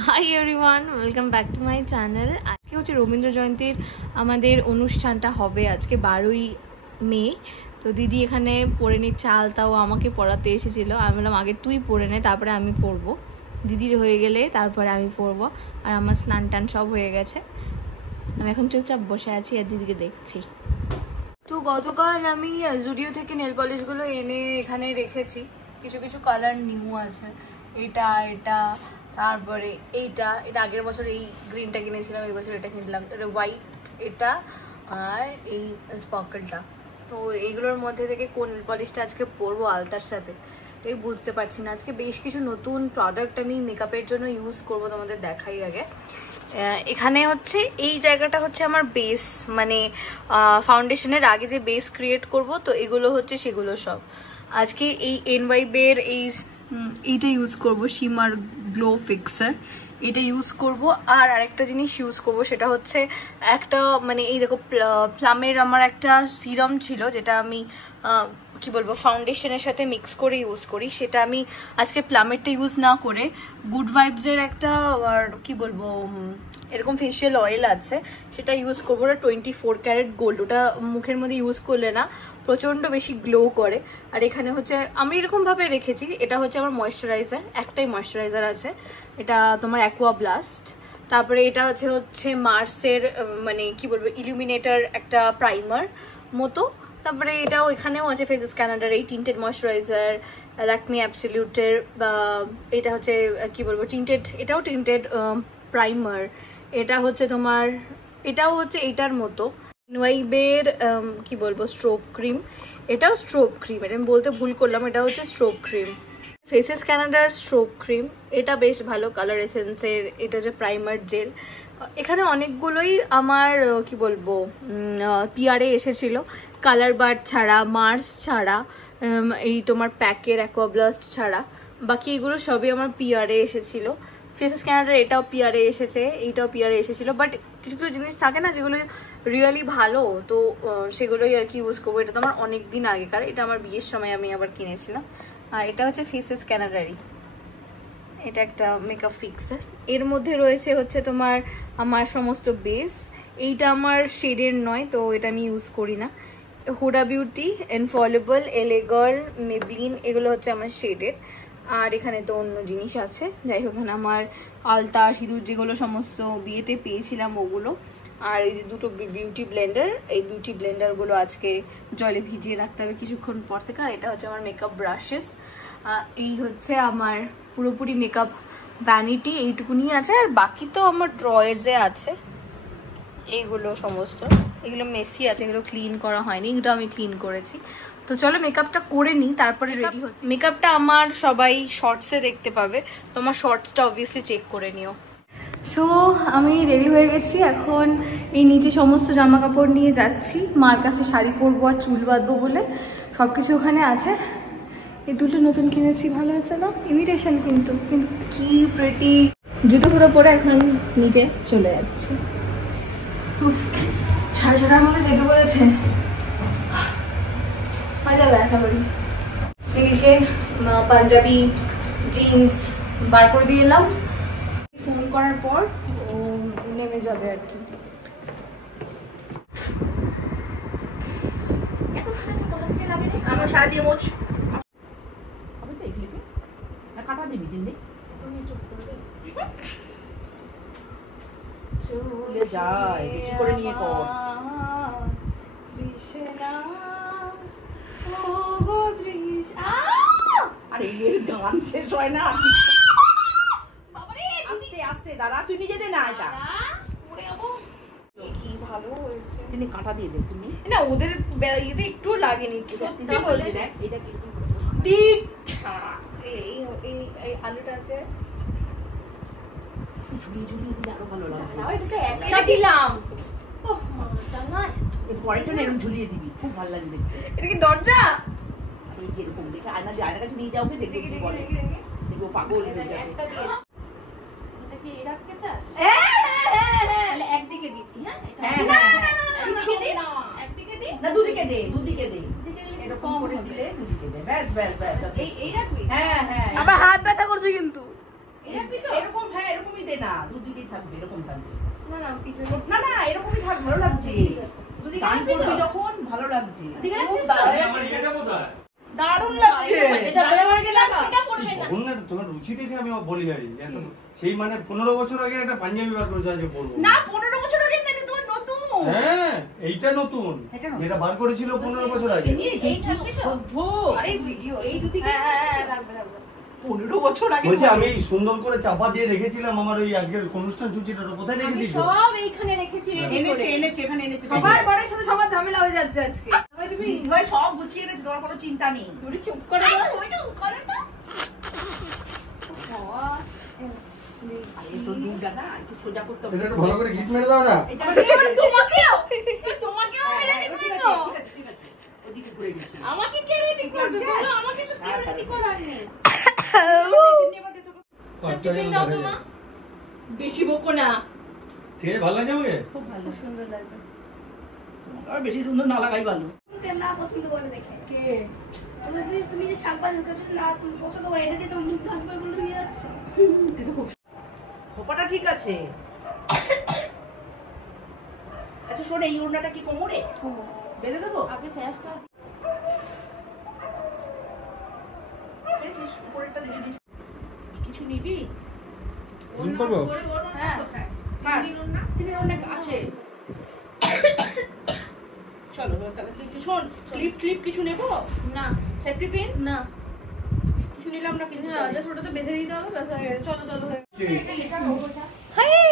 Hi everyone, welcome back to my channel. আজকে হচ্ছে রবীন্দ্র জয়ন্তীর আমাদের অনুষ্ঠানটা হবে আজকে 12ই মে। তো দিদি এখানে পরে নিচ্ছে আলতাও আমাকে পড়াতে এসেছিলো। আমি বললাম আগে তুই পরে নে, তারপরে আমি পরবো। দিদির হয়ে গেলে তারপরে আমি পরবো। আর আমার স্নান টান সব হয়ে গেছে। আমি এখন চুপচাপ বসে আছি আর দিদিকে দেখছি। তো গতকাল আমি জুডিও থেকে নেল পলিশগুলো এনে এখানে রেখেছি। কিছু কিছু কালার নিউ আছে, এটা তারপরে এটা আগের বছর এই গ্রিনটা কিনেছিলাম, এই বছর এটা কিনলাম। এটা হোয়াইট, এটা আর এই স্পার্কলটা। তো এইগুলোর মধ্যে থেকে কোন নেল পলিশটা আজকে পরবো আলতার সাথে এই বুঝতে পারছি না। আজকে বেশ কিছু নতুন প্রোডাক্ট আমি মেকআপের জন্য ইউজ করবো, তোমাদের দেখাই আগে। এখানে হচ্ছে এই জায়গাটা হচ্ছে আমার বেস, মানে ফাউন্ডেশনের আগে যে বেস ক্রিয়েট করব, তো এগুলো হচ্ছে সেগুলো সব। আজকে এই এনওয়াইবের এইটা ইউজ করব, শিমার গ্লো ফিক্সার, এটা ইউজ করব। আর আরেকটা জিনিস ইউজ করব, সেটা হচ্ছে একটা মানে এই দেখো প্লামের আমার একটা সিরাম ছিল, যেটা আমি কি বলবো ফাউন্ডেশনের সাথে মিক্স করে ইউজ করি। সেটা আমি আজকে প্লামেরটা ইউজ না করে গুড ভাইবসের একটা আর কি বলবো এরকম ফেশিয়াল অয়েল আছে, সেটা ইউজ করবো। ওটা 24 ক্যারেট গোল্ড, ওটা মুখের মধ্যে ইউজ করলে না প্রচণ্ড বেশি গ্লো করে। আর এখানে হচ্ছে আমি এরকমভাবে রেখেছি, এটা হচ্ছে আমার ময়েশ্চারাইজার, একটাই ময়েশ্চারাইজার আছে, এটা তোমার অ্যাকোয়া ব্লাস্ট। তারপরে এটা হচ্ছে মার্সের মানে কি বলবো ইলুমিনেটার একটা প্রাইমার মতো। তারপরে এটাও এখানেও আছে ফেসেস ক্যানাডার এই টিন্টেড ময়েশ্চারাইজার, ল্যাকমি অ্যাবসলিউটের, এটা হচ্ছে কি বলবো টিন্টেড, এটাও টিন্টেড প্রাইমার। এটা হচ্ছে তোমার এটাও হচ্ছে এইটার মতো নোয়াইবের কি বলবো স্ট্রোব ক্রিম, এটাও স্ট্রোব ক্রিম, এটা আমি বলতে ভুল করলাম, এটা হচ্ছে স্ট্রোব ক্রিম। ফেসেস ক্যানাডার স্ট্রোব ক্রিম, এটা বেশ ভালো, কালার এসেন্সের, এটা হচ্ছে প্রাইমার জেল। এখানে অনেকগুলোই আমার কি বলবো পিয়ারে এসেছিল, কালার বার ছাড়া, মার্স ছাড়া, এই তোমার প্যাকের অ্যাকোয়াব্লাস্ট ছাড়া, বাকি এগুলো সবই আমার পিয়ারে এসেছিল। ফেসেস ক্যানাডার এটাও পিয়ারে এসেছে, এইটাও পিয়ারে এসেছিল। বাট কিছু কিছু জিনিস থাকে না যেগুলো রিয়েলি ভালো, তো সেগুলোই আর কি ইউজ করবো। এটা তো আমার অনেক দিন আগেকার, এটা আমার বিয়ের সময় আমি আবার কিনেছিলাম। আর এটা হচ্ছে ফেসেস ক্যানাডারই, এটা একটা মেকআপ ফিক্সার। এর মধ্যে রয়েছে হচ্ছে তোমার আমার সমস্ত বেস, এইটা আমার শেডের নয়, তো এটা আমি ইউজ করি না। হুডা বিউটি, ইনফলিবল, এলে গার্ল, মেবলিন, এগুলো হচ্ছে আমার শেডের। আর এখানে তো অন্য জিনিস আছে, যাই হোক এখানে আমার আলতা সিঁদুর যেগুলো সমস্ত বিয়েতে পেয়েছিলাম ওগুলো। আর এই যে দুটো বিউটি ব্লেন্ডার, এই বিউটি ব্লেন্ডারগুলো আজকে জলে ভিজিয়ে রাখতে হবে কিছুক্ষণ পর থেকে। আর এটা হচ্ছে আমার মেকআপ ব্রাশেস। এই হচ্ছে আমার পুরোপুরি মেকআপ ভ্যানিটি, এইটুকুনি আছে। আর বাকি তো আমার ড্রয়ার্সে আছে এইগুলো সমস্ত, এগুলো মেসি আছে, এগুলো ক্লিন করা হয়নি, এগুলো আমি ক্লিন করেছি। তো চলো মেকআপটা করে নিই, তারপরে রেডি হচ্ছে। মেকআপটা আমার সবাই শর্টসে দেখতে পাবে, তোমার শর্টসটা অবভিয়াসলি চেক করে নিও। সো আমি রেডি হয়ে গেছি, এখন এই নিচে সমস্ত জামা কাপড় নিয়ে যাচ্ছি মার কাছে, শাড়ি পরবো আর চুল বাঁধবো বলে সব কিছু ওখানে আছে। এই দুটো নতুন কিনেছি, ভালো হয়েছে না? ইমিটেশন কিন্তু কিন্তু কি প্রিটি। জুতো ফুতো পরে এখন নিচে চলে যাচ্ছি। 6:30টার মধ্যে যেতে বলেছে, হয়ে যাবে আশা করি। এদিকে পাঞ্জাবি জিন্স বার করে দিয়ে এলাম, ফোন করার পর ও নেমে যাবে আর কি। আমার সারা দিয়ে মোচ আমি তো এগুলি না কাটা দিবি দিন দে তুমি চুপ করে চলে যায় কিছু করে নিয়ে কর তৃষ্ণা ও গো তৃষ্ণা। আরে এই গান শেষ হয় না, বাবারে আস্তে আস্তে দাঁড়া, তুই নিজে দে না, এটা ওরে বাবা কি ভালো হয়েছে। তিনি কাটা দিয়ে দে, তুমি না ওদের ইতে একটু লাগেনি, সত্যি বলছি। এটা কি দিক এই এই আলুটা আছে ঝুলিয়ে ঝুলিয়ে দিলে আরো ভালো লাগবে। না এটা একটা দিলাম, ওহ মাটা না পরেরটা এরকম ঝুলিয়ে দিবি, খুব ভালো লাগবে দেখতে। এটা কি দরজা? তুই যেরকম দেখে আয়নার কাছে নিয়ে যাও, দেখবি কি বলে, দেখবো পাগল হয়ে যাবে। একটা দিয়েছি, এটা কি এই রাখতে চাস? তাহলে একদিকে দিচ্ছি। হ্যাঁ না না একদিকে দি না, দুদিকে দে, দুদিকে দে, এরকম করে দিলে দুদিকে দে, ব্যাস ব্যাস ব্যাস। এই রাখবি? হ্যাঁ হ্যাঁ, আবার হাত ব্যথা করছে কিন্তু। এরকম, হ্যাঁ এরকমই দে। না না এরকমই থাক, ভালো লাগছে। গান করবি যখন ভালো লাগছে। দারুণ লাগছে। তোমার রুচি দেখে আমি বলি গাড়ি সেই মানে 15 বছর আগে একটা পাঞ্জাবি বার করেছে আজকে পরবো না 15 বছর আগে না, এটা তোমার নতুন। হ্যাঁ এইটা নতুন, যেটা বার করেছিল 15 বছর আগে। এই সভ্য এই ভিডিও এই দুটি রাখবে 15 বছর আগে বলছি আমি সুন্দর করে চাপা দিয়ে রেখেছিলাম আমার ওই আজকের অনুষ্ঠান সূচিটা, কোথায় রেখে দিয়েছো? সব এইখানে রেখেছি, এনেছে এখানে এনেছে। সবার বরের সাথে সবার ঝামেলা হয়ে যাচ্ছে আজকে। তুমি ভাই সব গুছিয়ে এনেছে, তোমার কোনো চিন্তা নেই। তুমি চুপ করে দাও, ওই চুপ করে দাও। এই তো দুধ দাদা একটু সোজা করতে হবে। এটা একটু ভালো করে গিট মেরে দাও না। তোমাকেও মেরে দিব না। ঠিক আছে ওদিকে ঘুরে গেছি। আমাকে কে রেডি করবে বলো? আমাকে তো কেউ রেডি করার নেই। সার্টিফিকেট দাও তো মা, বেশি বকো না। ঠিক আছে, ভালো লাগছে আমাকে? খুব ভালো, খুব সুন্দর লাগছে। আর বেশি সুন্দর না লাগাই ভালো। না পছন্দ করে দেখে কে তুমি যে শাক ভাজি করছো না তুমি পছন্দ করে এটা দিয়ে তোমার মুখ ভাগ করে বলে নিয়ে যাচ্ছে। তুই তো খুব খোপাটা ঠিক আছে। আচ্ছা শোন, এই ওড়নাটা কি কোমরে বেঁধে দেবো? আগে শেষটা উপরেরটা দিয়ে দিস। কিছু নিবি? ফোন করবো? হ্যাঁ তিনের ওড়না আছে। চলো তাহলে তুই শোন, ক্লিপ কিছু নেবো না, সেফটি পিন না কিছু নিলাম না কিন্তু। না, জাস্ট ওটা তো বেঁধে দিতে হবে, ব্যাস হয়ে গেছে। চলো চলো হয়ে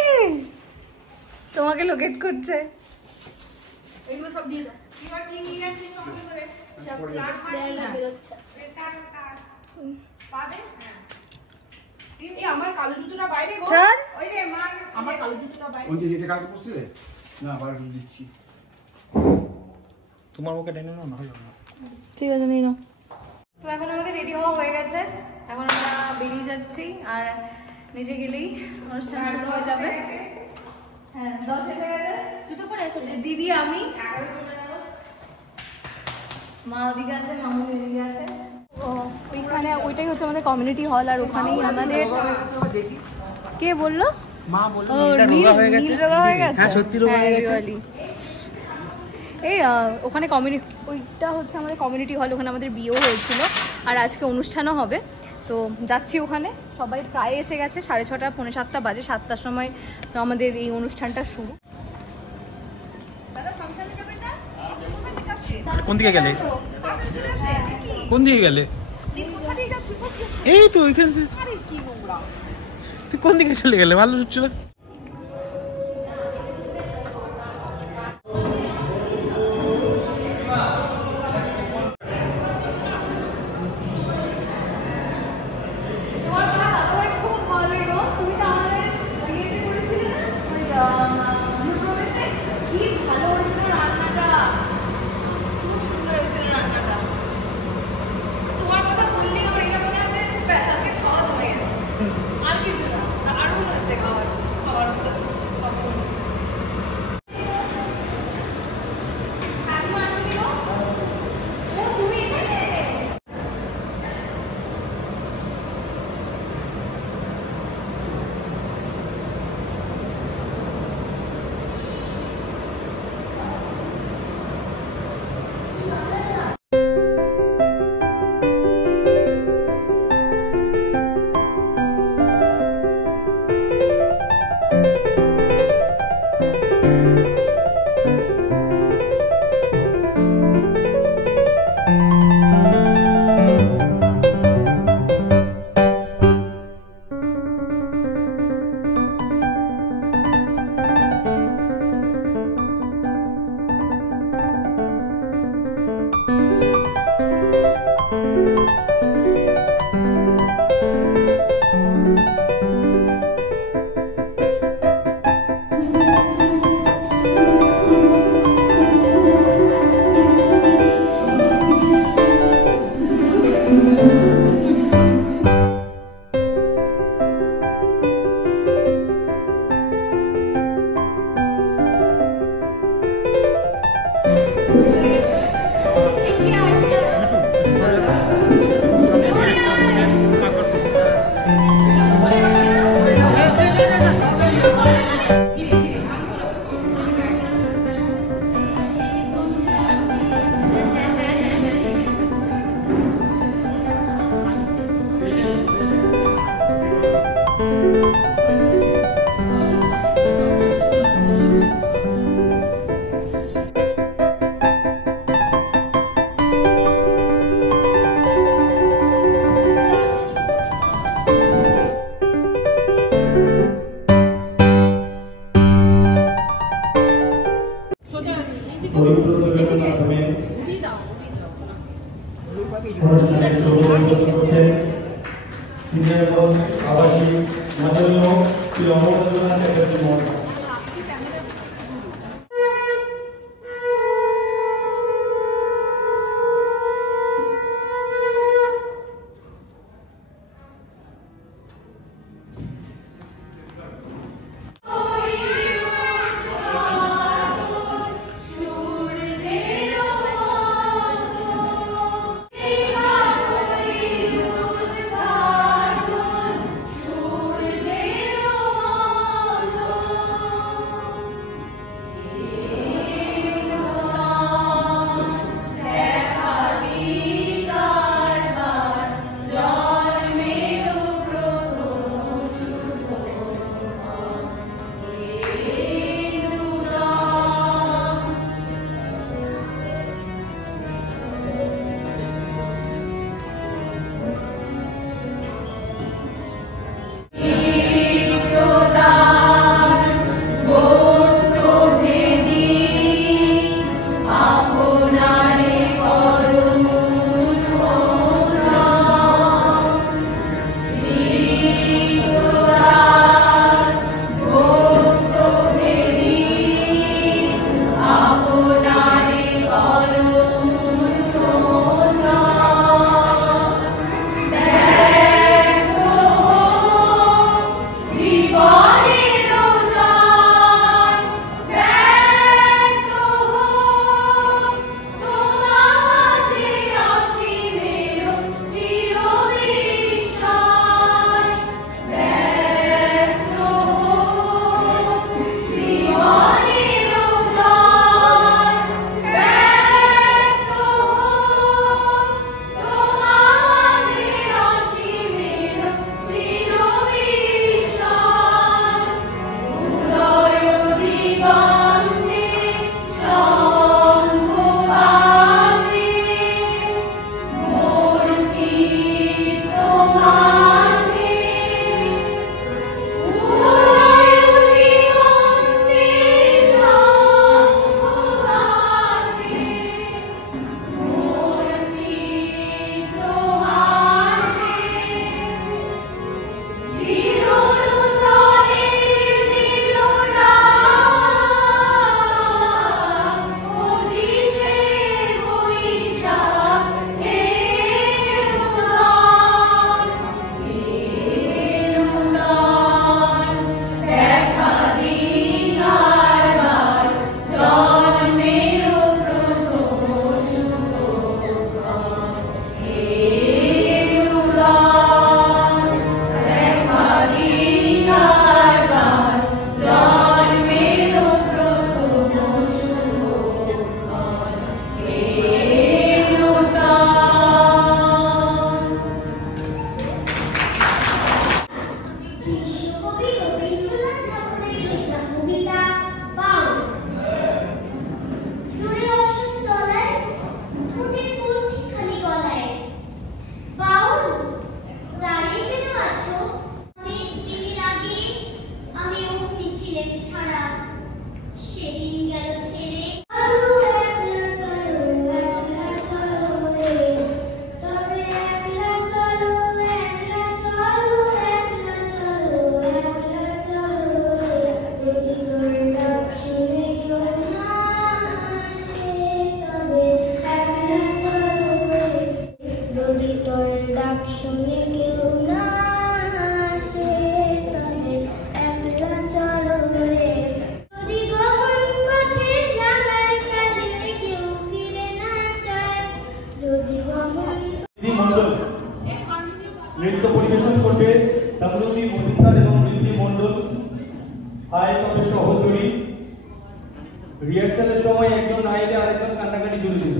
তোমাকে লোকেট করছে। এগুলো সব দিয়ে দাও। এবার কি নিয়ে যাচ্ছি সঙ্গে করে? সব লাট দেড়লা বেরোচ্ছে। পা দে। এই আমার কালো জুতোটা বাইরে গো। ছাড়। ওই রে মা, আমার কালো জুতোটা বাইরে। ওই যে যেটা কালকে পড়ছিলে না, বার করে দিচ্ছি। তোমার মুখে টেনে নাও না, হলো না। ঠিক আছে নিয়ে নাও। তো এখন আমাদের রেডি হওয়া হয়ে গেছে, এখন আমরা বেরিয়ে যাচ্ছি। আর নিজে গেলেই অনুষ্ঠান শুরু হয়ে যাবে। হ্যাঁ 10 হয়ে গেছে। জুতো পরে আছো? দিদি আমি 11 চলে যাবো। মা ওদিকে আছে, মামু এদিকে আছে। ওইখানে ওইটাই হচ্ছে আমাদের কমিউনিটি হল, আর ওখানেই আমাদের কে বললো? মা বললো নীল রোগা হয়ে গেছে। হ্যাঁ সত্যি রোগা হয়ে গেছে। এই ওখানে ওইটা হচ্ছে আমাদের কমিউনিটি হল, ওখানে আমাদের বিয়েও হয়েছিল আর আজকে অনুষ্ঠানও হবে। তো যাচ্ছি ওখানে, সবাই প্রায় এসে গেছে। 6:30 পৌনে 7টা বাজে, 7টার সময় তো আমাদের এই অনুষ্ঠানটা শুরু। কোন দিকে গেলে? কোন দিকে গেলে? এই তো ওইখান থেকে। তুই কোন দিকে চলে গেলে? ভালো চলে। আবাসিক মাধ্যমিক শ্রী অমরনাথ চ্যাটার্জি মহোদয়। নৃত্য পরিবেশন করবে ডাব্লিউপি মজুমদার এবং ঋদ্ধি মণ্ডল। হাই তবে সহচরী। রিহার্সালের সময় একজন না এলে আরেকজন কান্নাকাটি জুড়ে দিল।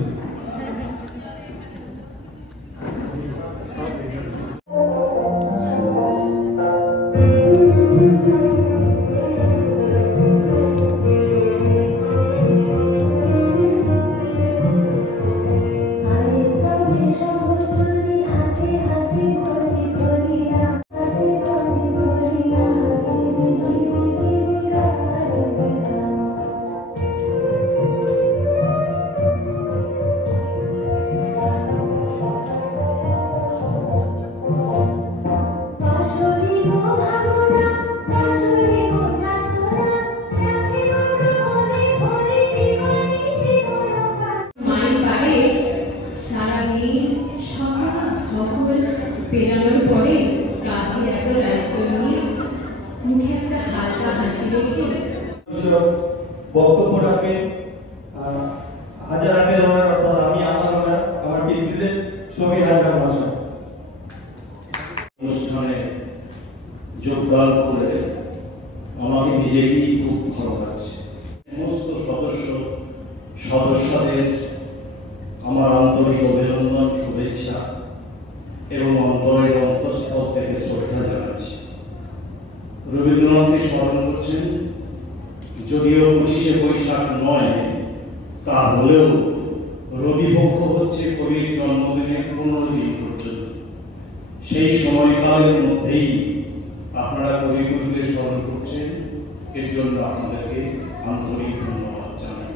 পেরানোর পরে কাছে এত লাইট নিয়ে মুখে একটা হালকা হাসি রেখে বক্তব্য রাখবেন হাজার আটের ওনার অর্থাৎ আমি আমার পিতৃতে সমীর হাজার ভাষা অনুষ্ঠানে যোগদান করে আমাকে নিজেই খুব ভালো লাগছে। সমস্ত সদস্যদের আমার আন্তরিক অভিনন্দন, শুভেচ্ছা এবং অন্তরের অন্তঃস্থল থেকে শ্রদ্ধা জানাচ্ছি। রবীন্দ্রনাথকে স্মরণ করছেন, যদিও 25শে বৈশাখ নয়, তা হলেও রবিপক্ষ হচ্ছে কবির জন্মদিনের 15 দিন পর্যন্ত। সেই সময়কালের মধ্যেই আপনারা কবিগুরুকে স্মরণ করছেন, এর জন্য আপনাদেরকে আন্তরিক ধন্যবাদ জানাই।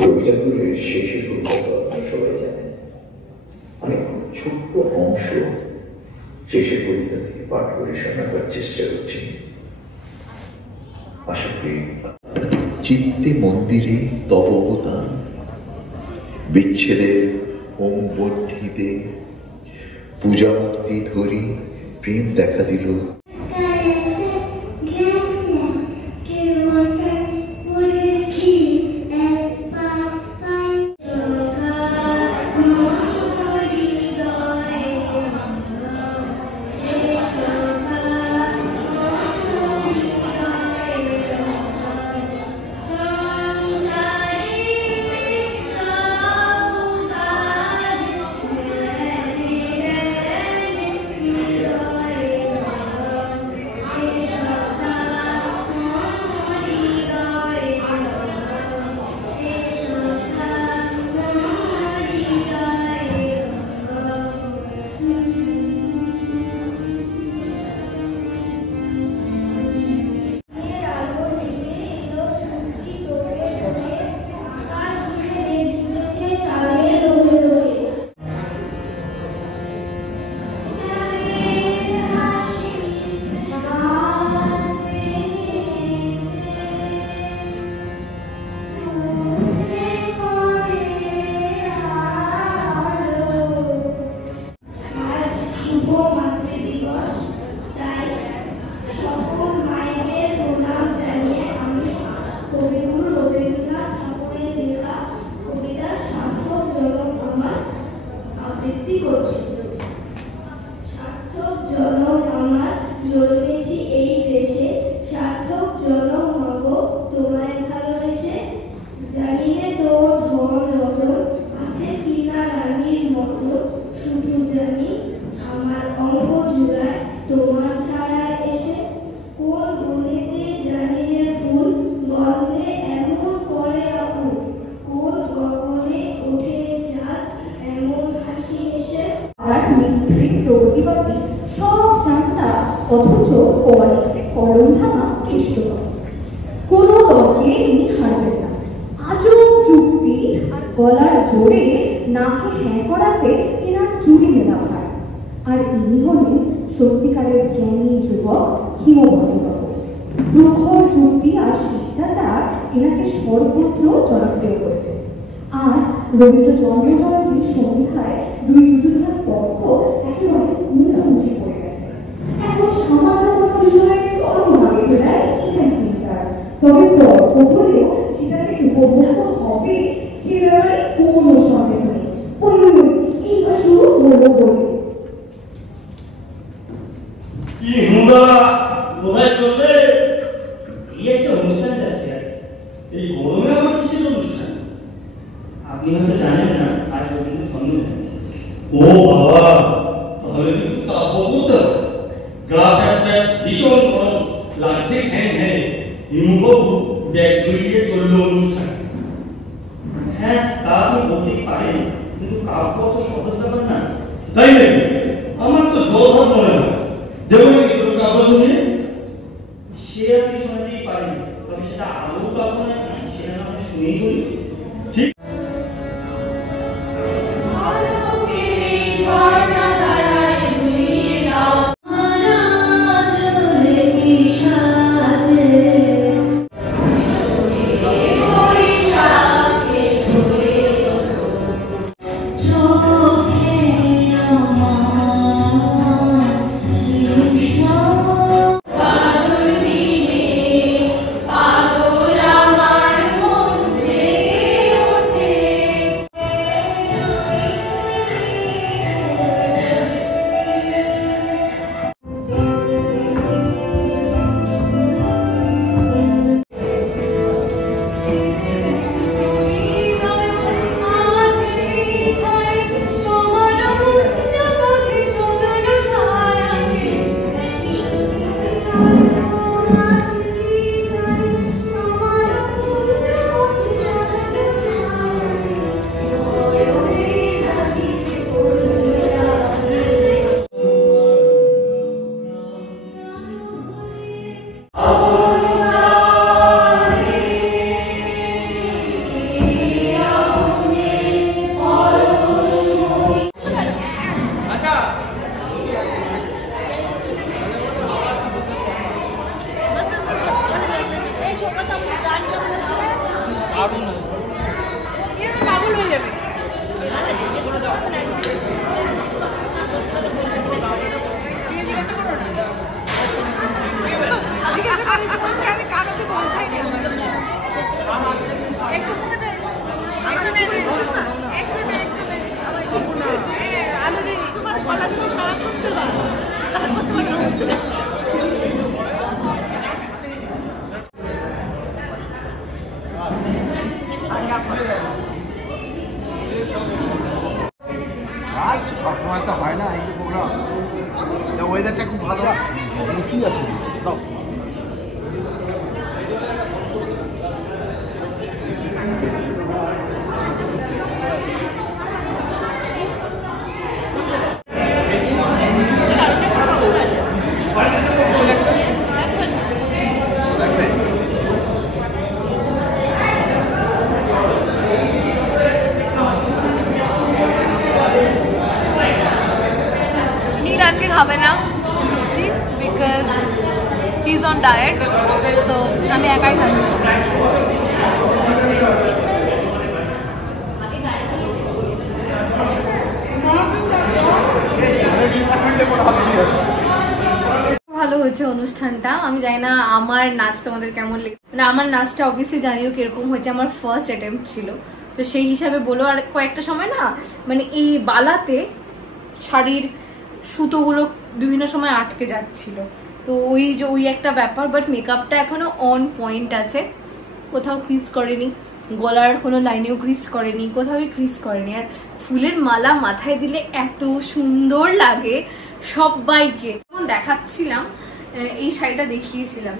রবি ঠাকুরের শেষের কবিতা সবাই জানেন। আমি খুব ছোট্ট অংশ শেষের কবিতা থেকে পাঠ করে শোনাবার চেষ্টা করছি। আশা করি চিত্তে মন্দিরে তব অবদান, বিচ্ছেদের হোমবর্ধিতে পূজা মুক্তি ধরি প্রেম দেখা দিল। অথচ কোয়ালিটিতে কলম ভাঙা কেষ্ট কোনো তর্কে ইনি হারবেন না। আজব যুক্তি আর গলার জোরে নাকে হ্যাঁ করাতে এনার চুরি মেলা হয়। আর ইনি হলেন সত্যিকারের জ্ঞানী যুবক হিমবন্তবাবু। প্রখর যুক্তি আর শিষ্টাচার এনাকে সর্বত্র জনপ্রিয় করেছে। আজ রবীন্দ্র জন্মজয়ন্তীর সন্ধ্যায় দুই যুযুধার পক্ষ একেবারে মুখোমুখি পড়ে গেছে। এখন সামান্য কোনো বিষয়ে চরম আগে দেয় এটাই চিন্তার। তবে তর্ক হলেও সেটা যে উপভোগ্য হবে সে ব্যাপারে কোনো সন্দেহ নেই। ওই এইবার শুরু হলো বলে কি হুঁদা কোথায় চললে? এই একটা অনুষ্ঠান যাচ্ছে। এই গরমে আমার কিসের অনুষ্ঠান? আপনি হয়তো জানেন না, আজ রবীন্দ্র জন্মদিন। ও বাবা, তাহলে কিন্তু কাব্য করতে হবে। গ্রাফ অ্যাবস্ট্রাক্ট ভীষণ গরম লাগছে, ঘ্যান ঘ্যান। হিমবাবু ব্যাগ ঝুলিয়ে চলল অনুষ্ঠান। হ্যাঁ, তা আপনি বলতেই পারেন, কিন্তু কাব্য তো সহজ ব্যাপার না। তাই নাকি? আমার তো জলভাব মনে হয়। দেবো নাকি তোর কাব্য শুনে? সে আপনি শোনাতেই পারেন, তবে সেটা আদৌ কাব্য নয়, সেটা না হয় শুনেই বলি। ঠিক সবসময় তো হয় না এই প্রোগ্রাম, ওয়েদারটা খুব ভালো, রুচি আছে। আজকে খাবে না লুচি because he is on diet, so আমি একাই খাচ্ছি। ভালো হয়েছে অনুষ্ঠানটা। আমি জানি না আমার নাচ তোমাদের কেমন লেগেছে, মানে আমার নাচটা অবভিয়াসলি জানিও কিরকম হয়েছে, আমার ফার্স্ট অ্যাটেম্প্ট ছিল, তো সেই হিসাবে বলো। আর কয়েকটা সময় না মানে এই বালাতে শাড়ির সুতোগুলো বিভিন্ন সময় আটকে যাচ্ছিল, তো ওই একটা ব্যাপার। বাট মেকআপটা এখনো অন পয়েন্ট আছে, কোথাও ক্রিজ করেনি, গলার কোনো লাইনেও ক্রিজ করেনি, কোথাও ক্রিজ করেনি। আর ফুলের মালা মাথায় দিলে এত সুন্দর লাগে সবাইকে। যখন দেখাচ্ছিলাম এই শাড়িটা দেখিয়েছিলাম,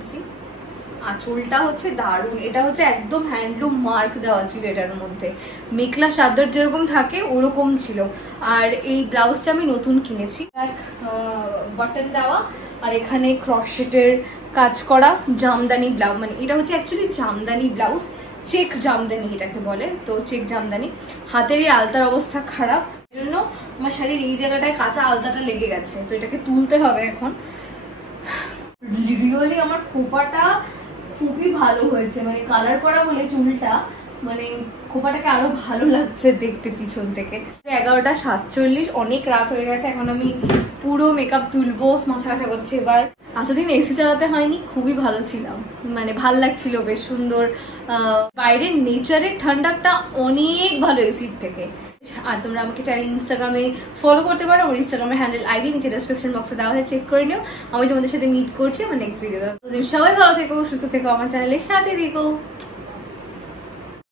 আঁচলটা হচ্ছে দারুণ, এটা হচ্ছে একদম হ্যান্ডলুম মার্ক দেওয়া ছিল এটার মধ্যে, মেখলা চাদর যেরকম থাকে ওরকম ছিল। আর এই ব্লাউজটা আমি নতুন কিনেছি, এক বাটন দেওয়া, আর এখানে ক্রসশেটের কাজ করা জামদানি ব্লাউজ, মানে এটা হচ্ছে actually Jamdani blouse, check Jamdani এটাকে বলে, তো চেক জামদানি। হাতের এই আলতার অবস্থা খারাপ, এই জন্য আমার শাড়ির এই জায়গাটায় কাঁচা আলতাটা লেগে গেছে, তো এটাকে তুলতে হবে এখন। রিয়েলি আমার খোপাটা খুবই ভালো হয়েছে, মানে কালার করা বলে চুলটা, মানে খোপাটাকে আরো ভালো লাগছে দেখতে পিছন থেকে। 11:47, অনেক রাত হয়ে গেছে, এখন আমি পুরো মেকআপ তুলবো, মাথা ব্যথা করছে। এবার এতদিন এসি চালাতে হয়নি, খুবই ভালো ছিলাম, মানে ভাল লাগছিল, বেশ সুন্দর। বাইরের নেচারের ঠান্ডাটা অনেক ভালো এসির থেকে। আর তোমরা আমাকে চাইলে ইনস্টাগ্রামে ফলো করতে পারো, আমার ইনস্টাগ্রামের হ্যান্ডেল আইডি নিচে ডেসক্রিপশন বক্সে দেওয়া আছে, চেক করে নিও। আমি তোমাদের সাথে মিট করছি আমার নেক্সট ভিডিওতে। সবাই ভালো থেকো, সুস্থ থেকো, আমার চ্যানেলের সাথে থেকো।